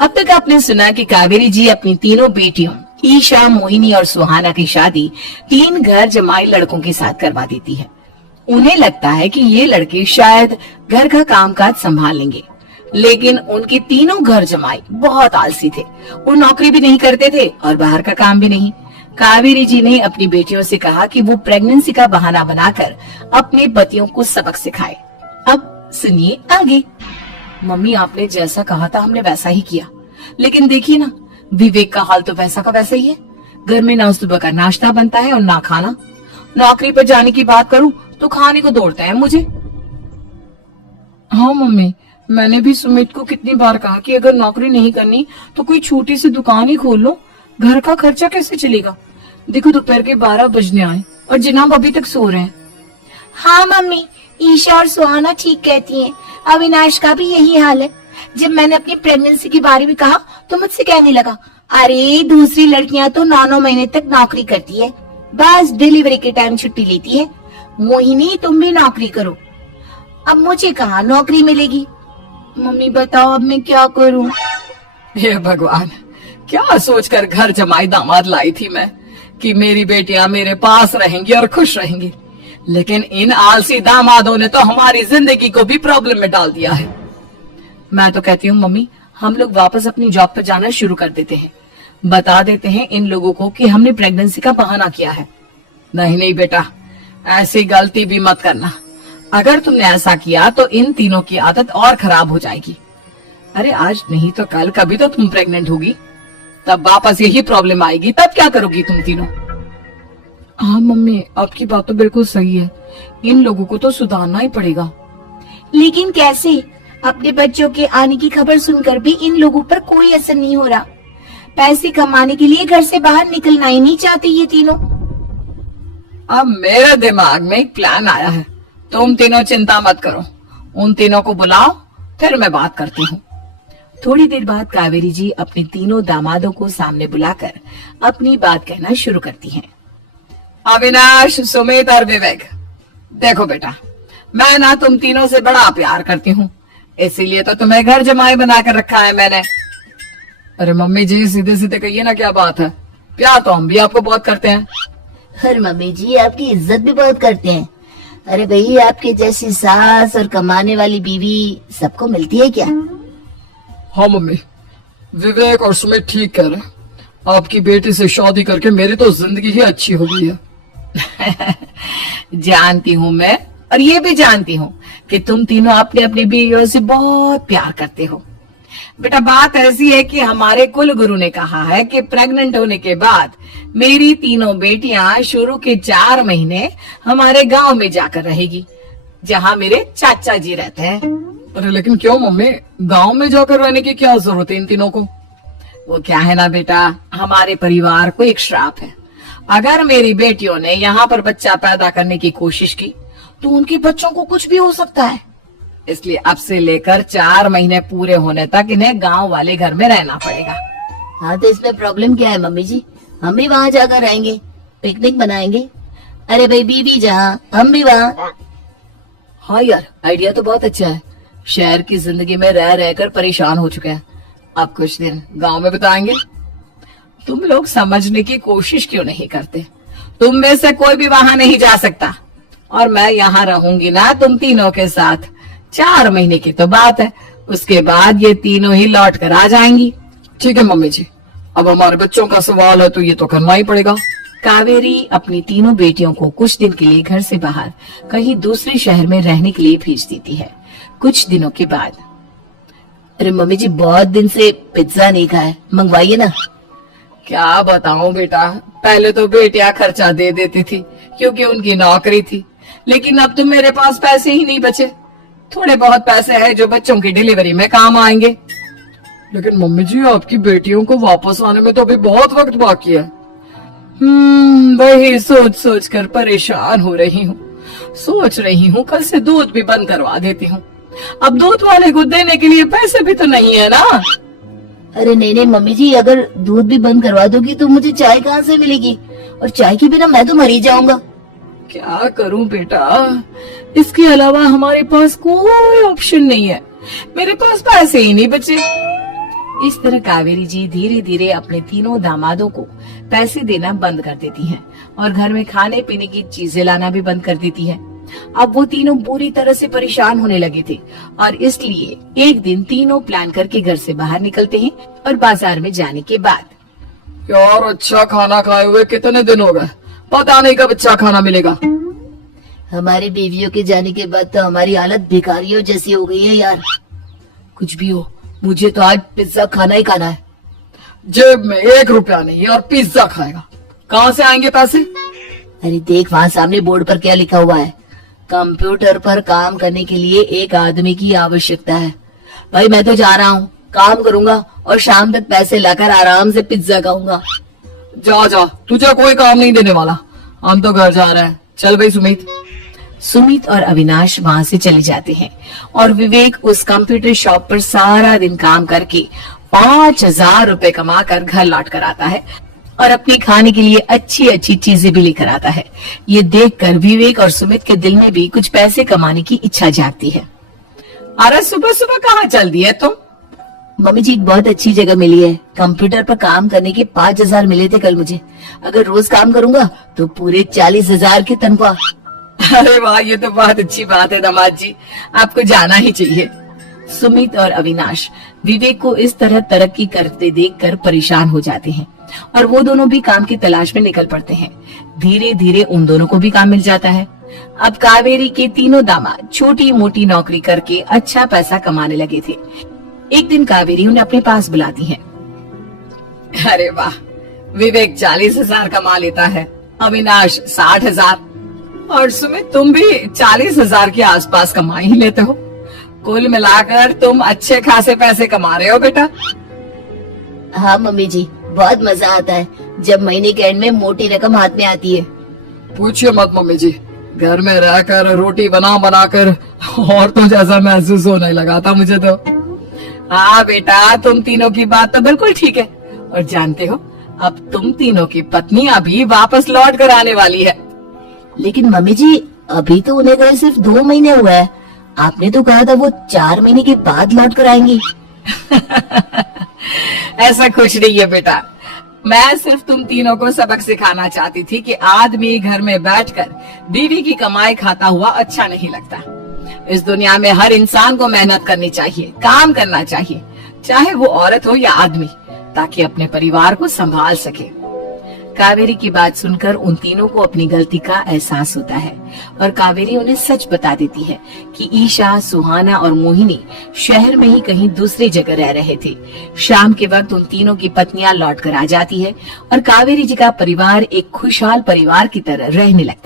अब तक आपने सुना कि कावेरी जी अपनी तीनों बेटियों ईशा, मोहिनी और सुहाना की शादी 3 घर जमाई लड़कों के साथ करवा देती है। उन्हें लगता है कि ये लड़के शायद घर का कामकाज संभाल लेंगे, लेकिन उनके तीनों घर जमाई बहुत आलसी थे। वो नौकरी भी नहीं करते थे और बाहर का काम भी नहीं। कावेरी जी ने अपनी बेटियों से कहा कि वो प्रेगनेंसी का बहाना बनाकर अपने पतियों को सबक सिखाए। अब सुनिए आगे। मम्मी, आपने जैसा कहा था हमने वैसा ही किया, लेकिन देखिए ना, विवेक का हाल तो वैसा का वैसा ही है। घर में ना सुबह का नाश्ता बनता है और ना खाना। नौकरी पर जाने की बात करूं तो खाने को दौड़ता है मुझे। हाँ मम्मी, मैंने भी सुमित को कितनी बार कहा कि अगर नौकरी नहीं करनी तो कोई छोटी सी दुकान ही खोल लो। घर का खर्चा कैसे चलेगा? देखो दोपहर के 12 बजने आए और जनाब अभी तक सो रहे हैं। हाँ मम्मी, ईशा और सुहाना ठीक कहती हैं। अविनाश का भी यही हाल है। जब मैंने अपनी प्रेगनेंसी के बारे में कहा तो मुझसे कहने लगा, अरे दूसरी लड़कियां तो 9-9 महीने तक नौकरी करती है, बस डिलीवरी के टाइम छुट्टी लेती है। मोहिनी, तुम भी नौकरी करो। अब मुझे कहाँ नौकरी मिलेगी? मम्मी बताओ अब मैं क्या करूं? हे भगवान, क्या सोचकर घर जमाई दामाद लाई थी मैं कि मेरी बेटियां मेरे पास रहेंगी और खुश रहेंगी, लेकिन इन आलसी दामादों ने तो हमारी जिंदगी को भी प्रॉब्लम में डाल दिया है। मैं तो कहती हूँ मम्मी, हम लोग वापस अपनी जॉब पर जाना शुरू कर देते हैं। बता देते हैं इन लोगों को कि हमने प्रेगनेंसी का बहाना किया है। नहीं नहीं बेटा, ऐसी गलती भी मत करना। अगर तुमने ऐसा किया तो इन तीनों की आदत और खराब हो जाएगी। अरे आज नहीं तो कल कभी तो तुम प्रेग्नेंट होगी, तब वापस यही प्रॉब्लम आएगी। तब क्या करोगी तुम तीनों? हाँ मम्मी, आपकी बात तो बिल्कुल सही है। इन लोगों को तो सुधारना ही पड़ेगा। लेकिन कैसे? अपने बच्चों के आने की खबर सुनकर भी इन लोगों पर कोई असर नहीं हो रहा। पैसे कमाने के लिए घर से बाहर निकलना ही नहीं चाहते ये तीनों। अब मेरे दिमाग में एक प्लान आया है। तुम तीनों चिंता मत करो, उन तीनों को बुलाओ, फिर मैं बात करती हूँ। थोड़ी देर बाद कावेरी जी अपने तीनों दामादों को सामने बुलाकर अपनी बात कहना शुरू करती हैं। अविनाश, सुमित और विवेक, देखो बेटा, मैं ना तुम तीनों से बड़ा प्यार करती हूँ, इसीलिए तो तुम्हें घर जमाई बनाकर रखा है मैंने। अरे मम्मी जी, सीधे सीधे कहिए ना, क्या बात है? प्यार तो हम भी आपको बहुत करते हैं। अरे मम्मी जी, आपकी इज्जत भी बहुत करते हैं। अरे भाई, आपके जैसी सास और कमाने वाली बीवी सबको मिलती है क्या? हाँ मम्मी, विवेक और सुमित ठीक कह रहे हैं। आपकी बेटी से शादी करके मेरी तो जिंदगी ही अच्छी हो गई है। जानती हूँ मैं, और ये भी जानती हूँ कि तुम तीनों अपने अपनी बीवियों से बहुत प्यार करते हो। बेटा, बात ऐसी है कि हमारे कुल गुरु ने कहा है कि प्रेग्नेंट होने के बाद मेरी तीनों बेटियां शुरू के 4 महीने हमारे गांव में जाकर रहेगी, जहां मेरे चाचा जी रहते हैं। अरे लेकिन क्यों मम्मी, गांव में जाकर रहने की क्या जरूरत है इन तीनों को? वो क्या है ना बेटा, हमारे परिवार को एक श्राप है। अगर मेरी बेटियों ने यहाँ पर बच्चा पैदा करने की कोशिश की तो उनके बच्चों को कुछ भी हो सकता है। इसलिए अब से लेकर 4 महीने पूरे होने तक इन्हें गांव वाले घर में रहना पड़ेगा। हाँ, तो इसमें प्रॉब्लम क्या है मम्मी जी? हम भी वहाँ जाकर रहेंगे, पिकनिक बनाएंगे। अरे भाई, बीवी जहाँ हम भी वहाँ। हाँ यार, आइडिया तो बहुत अच्छा है। शहर की जिंदगी में रह रहकर परेशान हो चुके हैं, अब कुछ दिन गांव में बिताएंगे। तुम लोग समझने की कोशिश क्यों नहीं करते? तुम में से कोई भी वहां नहीं जा सकता, और मैं यहाँ रहूंगी ना तुम तीनों के साथ। 4 महीने की तो बात है, उसके बाद ये तीनों ही लौट कर आ जाएंगी। ठीक है मम्मी जी, अब हमारे बच्चों का सवाल है तो ये तो करना ही पड़ेगा। कावेरी अपनी तीनों बेटियों को कुछ दिन के लिए घर से बाहर कहीं दूसरे शहर में रहने के लिए भेज देती है। कुछ दिनों के बाद, अरे मम्मी जी, बहुत दिन से पिज्जा नहीं खाया, मंगवाइए ना। क्या बताऊं बेटा, पहले तो बेटियां खर्चा दे देती थी क्योंकि उनकी नौकरी थी, लेकिन अब तो मेरे पास पैसे ही नहीं बचे। थोड़े बहुत पैसे हैं जो बच्चों की डिलीवरी में काम आएंगे। लेकिन मम्मी जी, आपकी बेटियों को वापस आने में तो अभी बहुत वक्त बाकी है। वही सोच सोच कर परेशान हो रही हूँ। सोच रही हूँ कल से दूध भी बंद करवा देती हूँ। अब दूध वाले को देने के लिए पैसे भी तो नहीं है ना। अरे नहीं नहीं मम्मी जी, अगर दूध भी बंद करवा दोगी तो मुझे चाय कहाँ से मिलेगी? और चाय के बिना मैं तो मर ही जाऊंगा। क्या करूं बेटा, इसके अलावा हमारे पास कोई ऑप्शन नहीं है। मेरे पास पैसे ही नहीं बचे। इस तरह कावेरी जी धीरे धीरे अपने तीनों दामादों को पैसे देना बंद कर देती हैं और घर में खाने पीने की चीजें लाना भी बंद कर देती है। अब वो तीनों बुरी तरह से परेशान होने लगे थे और इसलिए एक दिन तीनों प्लान करके घर से बाहर निकलते हैं और बाजार में जाने के बाद यार अच्छा खाना खाए हुए कितने दिन हो गए, पता नहीं कब अच्छा खाना मिलेगा। हमारी बीवियों के जाने के बाद तो हमारी हालत भिखारियों जैसी हो गई है यार। कुछ भी हो, मुझे तो आज पिज्जा खाना ही खाना है। जेब में 1 रुपया नहीं है और पिज्जा खाएगा, कहाँ से आएंगे पैसे? अरे देख वहाँ सामने बोर्ड पर क्या लिखा हुआ है, कंप्यूटर पर काम करने के लिए एक आदमी की आवश्यकता है। भाई मैं तो जा रहा हूँ, काम करूंगा और शाम तक पैसे लाकर आराम से पिज्जा खाऊंगा। जा जा, तुझे कोई काम नहीं देने वाला, हम तो घर जा रहे हैं। चल भाई सुमित। सुमित और अविनाश वहाँ से चले जाते हैं और विवेक उस कंप्यूटर शॉप पर सारा दिन काम करके 5,000 रुपए कमा कर घर लौट कर आता है और अपने खाने के लिए अच्छी अच्छी चीजें भी लेकर आता है। ये देखकर विवेक और सुमित के दिल में भी कुछ पैसे कमाने की इच्छा जागती है। अरे सुबह सुबह कहाँ चल दी है तुम? मम्मी जी एक बहुत अच्छी जगह मिली है, कंप्यूटर पर काम करने के 5,000 मिले थे कल मुझे। अगर रोज काम करूंगा तो पूरे 40,000 की तनख्वाह। अरे वाह, ये तो बहुत अच्छी बात है दामाद जी, आपको जाना ही चाहिए। सुमित और अविनाश विवेक को इस तरह तरक्की करते देखकर परेशान हो जाते हैं और वो दोनों भी काम की तलाश में निकल पड़ते हैं। धीरे धीरे उन दोनों को भी काम मिल जाता है। अब कावेरी के तीनों दामाद छोटी मोटी नौकरी करके अच्छा पैसा कमाने लगे थे। एक दिन कावेरी उन्हें अपने पास बुलाती है। अरे वाह, विवेक 40,000 कमा लेता है, अविनाश 60,000 और सुमित तुम भी 40,000 के आसपास कमा ही लेते हो। कुल मिलाकर तुम अच्छे खासे पैसे कमा रहे हो बेटा। हाँ मम्मी जी, बहुत मजा आता है जब महीने के एंड में मोटी रकम हाथ में आती है। पूछिए मत मम्मी जी, घर में रहकर रोटी बना बनाकर और तो जैसा महसूस होने लगा था मुझे तो। हाँ बेटा, तुम तीनों की बात तो बिल्कुल ठीक है और जानते हो अब तुम तीनों की पत्नियां भी वापस लौट कर आने वाली है। लेकिन मम्मी जी अभी तो उन्हें गए सिर्फ 2 महीने हुए हैं, आपने तो कहा था वो 4 महीने के बाद लौट कर आएंगी। ऐसा कुछ नहीं है बेटा, मैं सिर्फ तुम तीनों को सबक सिखाना चाहती थी कि आदमी घर में बैठकर बीवी की कमाई खाता हुआ अच्छा नहीं लगता। इस दुनिया में हर इंसान को मेहनत करनी चाहिए, काम करना चाहिए, चाहे वो औरत हो या आदमी, ताकि अपने परिवार को संभाल सके। कावेरी की बात सुनकर उन तीनों को अपनी गलती का एहसास होता है और कावेरी उन्हें सच बता देती है कि ईशा, सुहाना और मोहिनी शहर में ही कहीं दूसरी जगह रह रहे थे। शाम के वक्त उन तीनों की पत्नियां लौट कर आ जाती है और कावेरी जी का परिवार एक खुशहाल परिवार की तरह रहने लगता है।